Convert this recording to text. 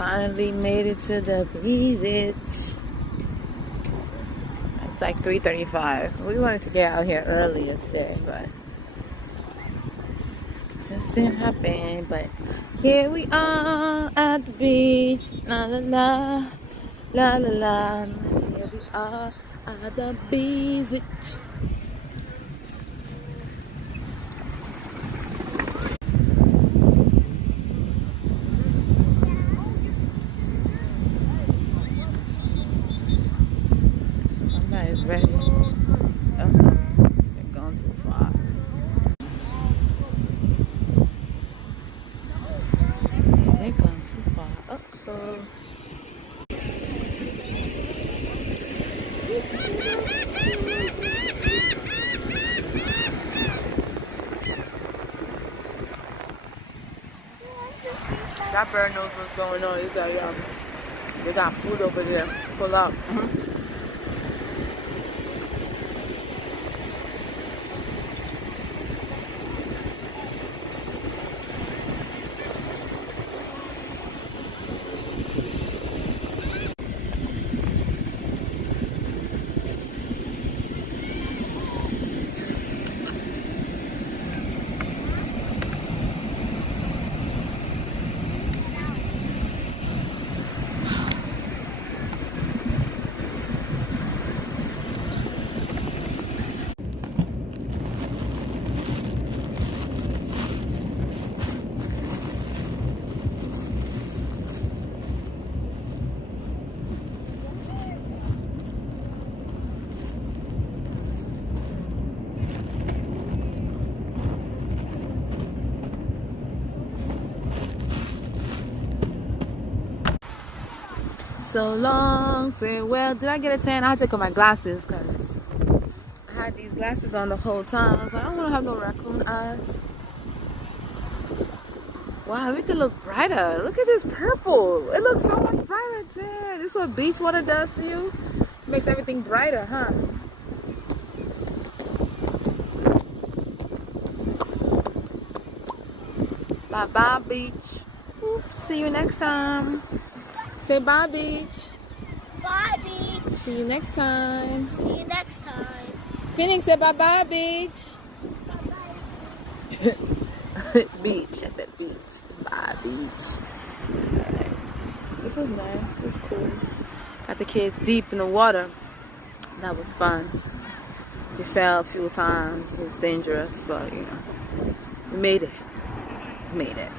Finally made it to the visit. It's like 3:35. We wanted to get out here earlier today, but just didn't happen. But here we are at the beach. La la la, la la la. Here we are at the visit. Somebody's ready. Oh no, they're going too far. They're going too far. Uh-oh. That bird knows what's going on. He's like, they got food over there. Pull up. So long, farewell. Did I get a tan? I took off my glasses because I had these glasses on the whole time. I was like, I don't want to have no raccoon eyes. Wow, make it look brighter. Look at this purple. It looks so much brighter there. This is what beach water does to you. It makes everything brighter, huh? Bye-bye, beach. Oops, see you next time. Say bye, beach. Bye, beach. See you next time. See you next time. Phoenix said bye-bye, beach. Bye-bye. Beach. I said beach. Bye, beach. Alright. This was nice. This was cool. Got the kids deep in the water. That was fun. We fell a few times. It was dangerous, but you know, we made it. We made it.